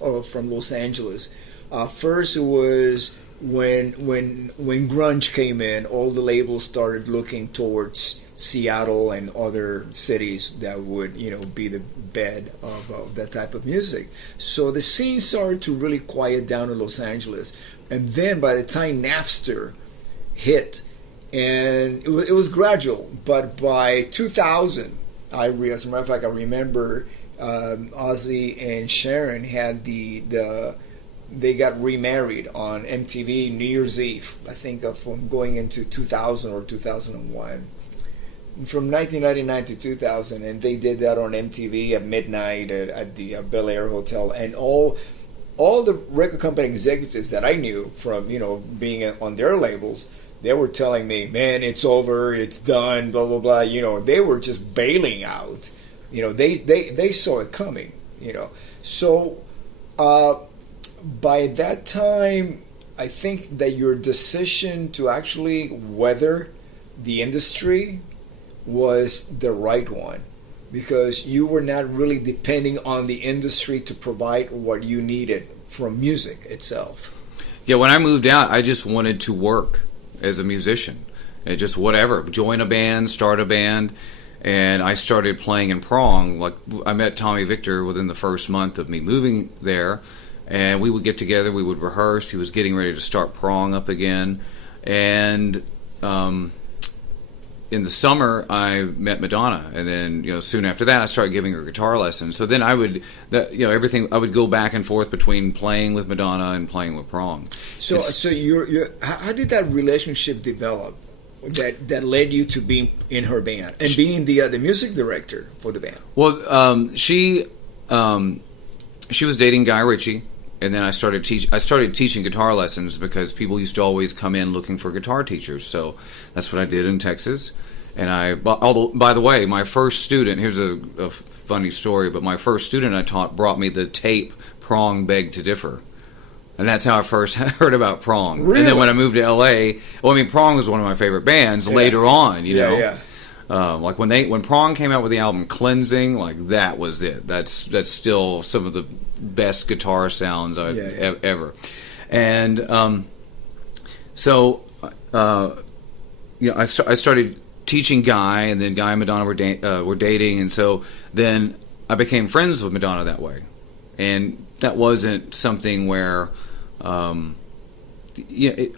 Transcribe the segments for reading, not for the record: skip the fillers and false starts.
from Los Angeles. First, it was when grunge came in, all the labels started looking towards Seattle and other cities that would, be the bed of that type of music. So the scene started to really quiet down in Los Angeles. And then by the time Napster hit, and it was gradual, but by 2000, as a matter of fact, I remember Ozzy and Sharon had they got remarried on MTV New Year's Eve, I think, from going into 2000 or 2001. From 1999 to 2000, and they did that on MTV at midnight at the Bel Air Hotel, and all the record company executives that I knew from being on their labels, they were telling me, "Man, it's over, it's done, blah blah blah." They were just bailing out. They saw it coming. So by that time, I think that your decision to actually weather the industry was the right one, because you were not really depending on the industry to provide what you needed from music itself. Yeah, when I moved out, I just wanted to work as a musician. And just whatever, join a band, start a band, and I started playing in Prong. Like, I met Tommy Victor within the first month of me moving there, and we would get together, we would rehearse. He was getting ready to start Prong up again, and in the summer, I met Madonna, and then soon after that, I started giving her guitar lessons. So then I would, I would go back and forth between playing with Madonna and playing with Prong. So how did that relationship develop? That led you to being in her band and being the music director for the band. Well, she was dating Guy Ritchie. And then I started teaching guitar lessons because people used to always come in looking for guitar teachers. So that's what I did in Texas. And by the way, my first student, here's a funny story, but my first student I taught brought me the tape Prong Beg to Differ. And that's how I first heard about Prong. Really? And then when I moved to LA, Prong was one of my favorite bands later on, Yeah. Like when Prong came out with the album Cleansing, like that was it. That's still some of the best guitar sounds I've ever. And so I started teaching Guy, and then Guy and Madonna were dating, and so then I became friends with Madonna that way. And that wasn't something where I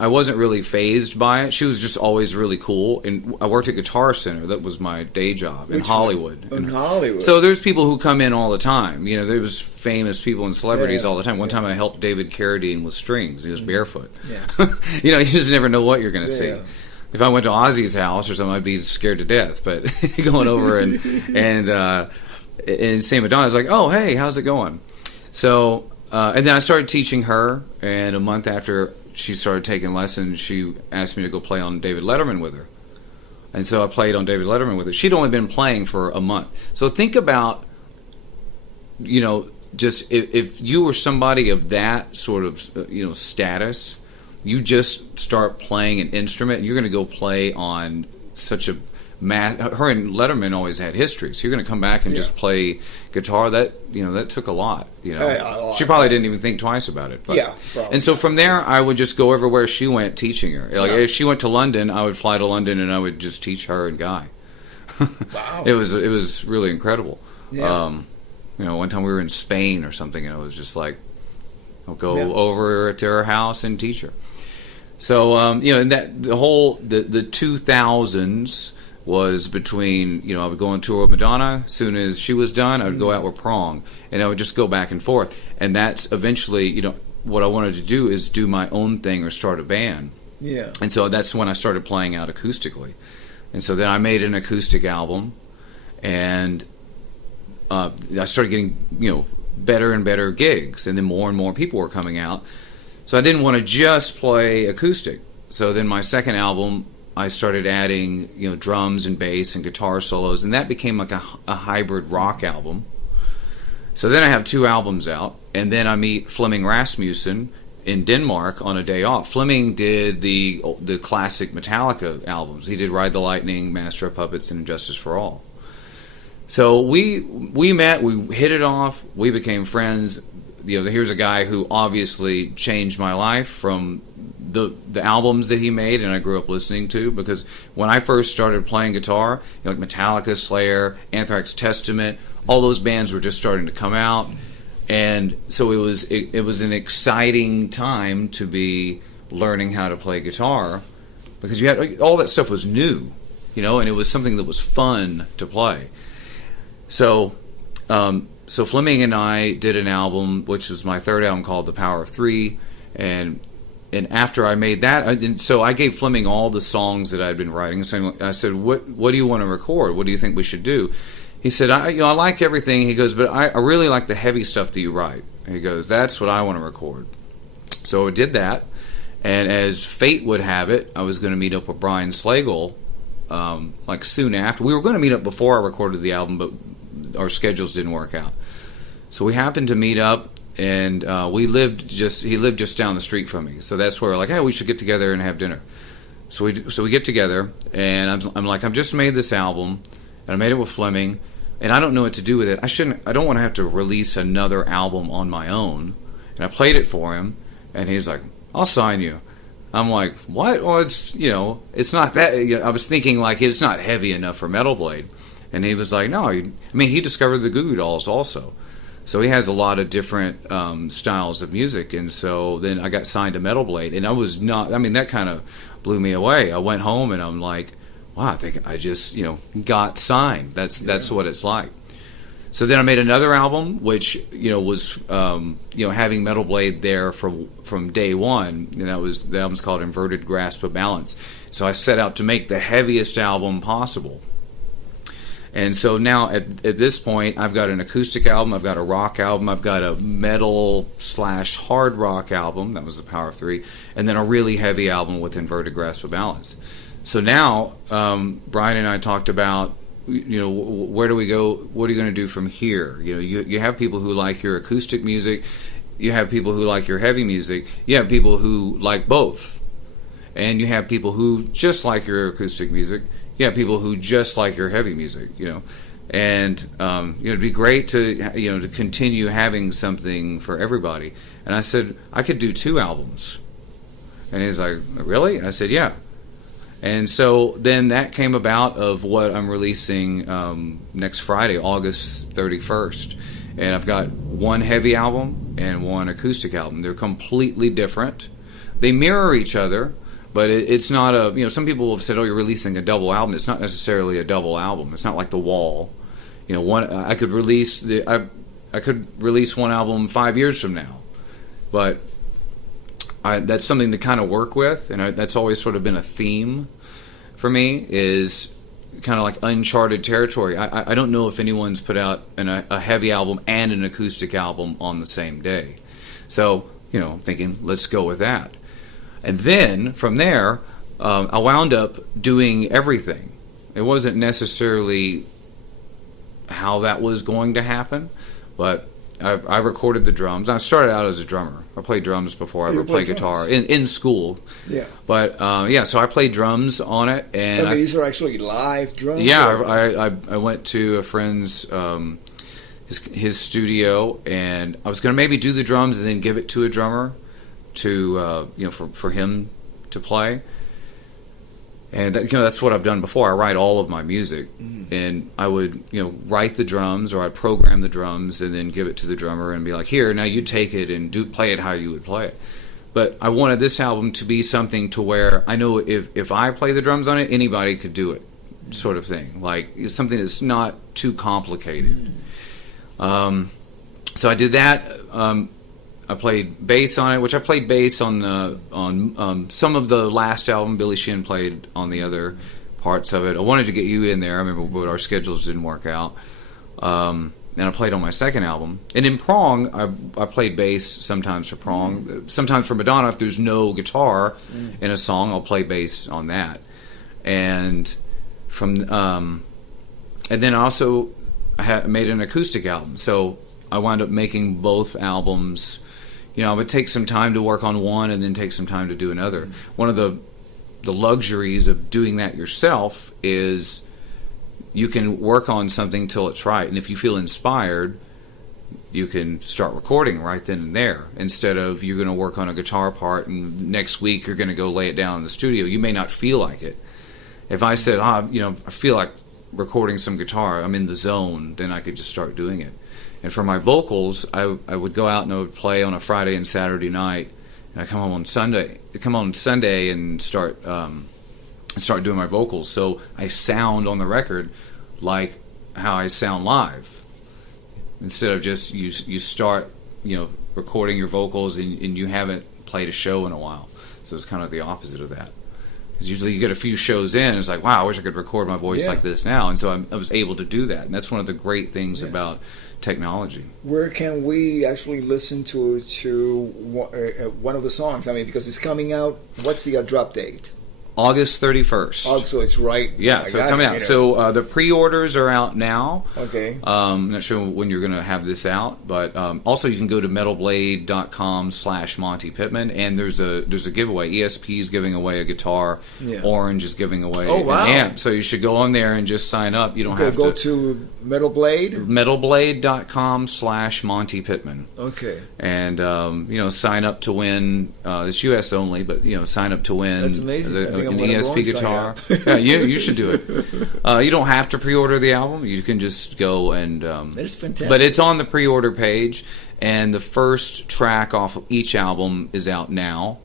wasn't really fazed by it. She was just always really cool. And I worked at Guitar Center. That was my day job in Hollywood. In Hollywood. So there's people who come in all the time. There was famous people and celebrities all the time. One time I helped David Carradine with strings. He was barefoot. Yeah. You just never know what you're going to see. Yeah. If I went to Ozzy's house or something, I'd be scared to death. But going over and seeing Madonna, I was like, "Oh, hey, how's it going?" So, and then I started teaching her, and a month after she started taking lessons, she asked me to go play on David Letterman with her. And so I played on David Letterman with her. She'd only been playing for a month. So think about, just if you were somebody of that sort of, status, you just start playing an instrument, and you're going to go play on such a her and Letterman always had history, so you're going to come back and just play guitar. That that took a lot. She probably didn't even think twice about it. But, probably. And so from there, I would just go everywhere she went, teaching her. Like if she went to London, I would fly to London and I would just teach her and Guy. Wow, it was really incredible. Yeah. One time we were in Spain or something, and it was just like, I'll go over to her house and teach her. So and that the 2000s. Was between, I would go on tour with Madonna. As soon as she was done, I would go out with Prong, and I would just go back and forth. And that's eventually, what I wanted to do is do my own thing or start a band. Yeah. And so that's when I started playing out acoustically. And so then I made an acoustic album, and I started getting, better and better gigs, and then more and more people were coming out. So I didn't want to just play acoustic. So then my second album, I started adding, drums and bass and guitar solos, and that became like a hybrid rock album. So then I have 2 albums out, and then I meet Flemming Rasmussen in Denmark on a day off. Flemming did the classic Metallica albums. He did Ride the Lightning, Master of Puppets, and Justice for All. So we met, we hit it off, we became friends. here's a guy who obviously changed my life from the albums that he made and I grew up listening to, because when I first started playing guitar, like Metallica, Slayer, Anthrax, Testament, all those bands were just starting to come out, and so it was an exciting time to be learning how to play guitar, because you had all that stuff was new, and it was something that was fun to play. So Fleming and I did an album, which was my third album, called The Power of Three, and after I made that, so I gave Fleming all the songs that I'd been writing. So I said, "What do you want to record? What do you think we should do?" He said, "I like everything." He goes, "But I really like the heavy stuff that you write." And he goes, "That's what I want to record." So I did that, and as fate would have it, I was going to meet up with Brian Slagle, like soon after. We were going to meet up before I recorded the album, but our schedules didn't work out. So we happened to meet up, and he lived just down the street from me. So that's where we're like, hey, we should get together and have dinner. So we get together, and I'm like, I've just made this album, and I made it with Fleming, and I don't know what to do with it. I don't want to have to release another album on my own. And I played it for him, and he's like, I'll sign you. I'm like, what? Well, it's not that. I was thinking like it's not heavy enough for Metal Blade. And he was like, no. He discovered the Goo Goo Dolls also. So he has a lot of different styles of music. And so then I got signed to Metal Blade. And I was not, that kind of blew me away. I went home and I'm like, wow, I think I just, got signed. That's what it's like. So then I made another album, which, was, having Metal Blade there from day one. And the album's called Inverted Grasp of Balance. So I set out to make the heaviest album possible. And so now at this point, I've got an acoustic album, I've got a rock album, I've got a metal/hard rock album, that was The Power of Three, and then a really heavy album with Inverted Grasp of Balance. So now, Brian and I talked about, where do we go, what are you going to do from here? You have people who like your acoustic music, you have people who like your heavy music, you have people who like both, and you have people who just like your acoustic music. Yeah, people who just like your heavy music, and it'd be great to to continue having something for everybody. And I said I could do 2 albums, and he's like, really? I said, yeah. And so then that came about of what I'm releasing next Friday, August 31st, and I've got one heavy album and one acoustic album. They're completely different. They mirror each other. But it's not some people have said, oh, you're releasing a double album. It's not necessarily a double album. It's not like The Wall. I could release one album 5 years from now. But that's something to kind of work with, and that's always sort of been a theme for me, is kind of like uncharted territory. I don't know if anyone's put out a heavy album and an acoustic album on the same day. So, I'm thinking, let's go with that. And then, from there, I wound up doing everything. It wasn't necessarily how that was going to happen, but I recorded the drums. I started out as a drummer. I played drums before I ever played guitar in school. Yeah. But, so I played drums on it. And these are actually live drums? Yeah, I went to a friend's his studio, and I was going to maybe do the drums and then give it to a drummer to for him to play, and that's what I've done before. I write all of my music, and I would write the drums, or I'd program the drums and then give it to the drummer and be like, here, now you take it and play it how you would play it. But I wanted this album to be something to where I know if I play the drums on it, anybody could do it, sort of thing. Like, it's something that's not too complicated. So I did that. I played bass on it, which I played bass on some of the last album. Billy Sheehan played on the other parts of it. I wanted to get you in there. I remember, but our schedules didn't work out. And I played on my second album. And in Prong, I played bass sometimes for Prong. Sometimes for Madonna, if there's no guitar in a song, I'll play bass on that. And and then I also made an acoustic album. So I wound up making both albums. I would take some time to work on one and then take some time to do another. One of the luxuries of doing that yourself is you can work on something till it's right. And if you feel inspired, you can start recording right then and there, instead of you're going to work on a guitar part and next week you're going to go lay it down in the studio. You may not feel like it. If I said, I feel like recording some guitar, I'm in the zone, then I could just start doing it. And for my vocals, I would go out and I would play on a Friday and Saturday night, and I come home on Sunday and start doing my vocals. So I sound on the record like how I sound live, instead of just you start recording your vocals and you haven't played a show in a while. So it's kind of the opposite of that. Because usually you get a few shows in, and it's like, wow, I wish I could record my voice like this now. And so I was able to do that. And that's one of the great things about technology. Where can we actually listen to one of the songs? I mean, because it's coming out, what's the drop date? August 31st. Oh, so it's right. Yeah, so coming out. So the pre-orders are out now. Okay. I'm not sure when you're going to have this out, but also you can go to metalblade.com/Monte Pittman, and there's a giveaway. ESP is giving away a guitar. Yeah. Orange is giving away an amp. So you should go on there and just sign up. You don't have to go to Metal Blade. Metalblade.com/Monte Pittman. Okay. And sign up to win. It's US only, but sign up to win. That's amazing. An ESP guitar. Yeah, you should do it. You don't have to pre-order the album. You can just go and. That is fantastic. But it's on the pre-order page, and the first track off of each album is out now.